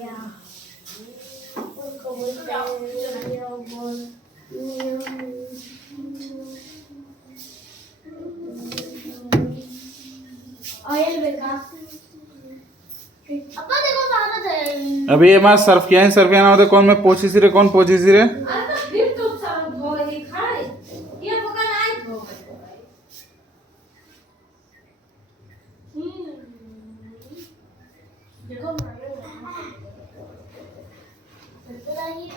या उनको बोलते हैं ऑयल बेका अपा देखो सारा है अभी ये मां सर्फ किया है, सर्फ किया ना होते कौन में पोछी सी रे, कौन पोछी सी रे? अरे तो फिर तो सब धोई खाए ये पका नहीं धो देखो मारो चलता ही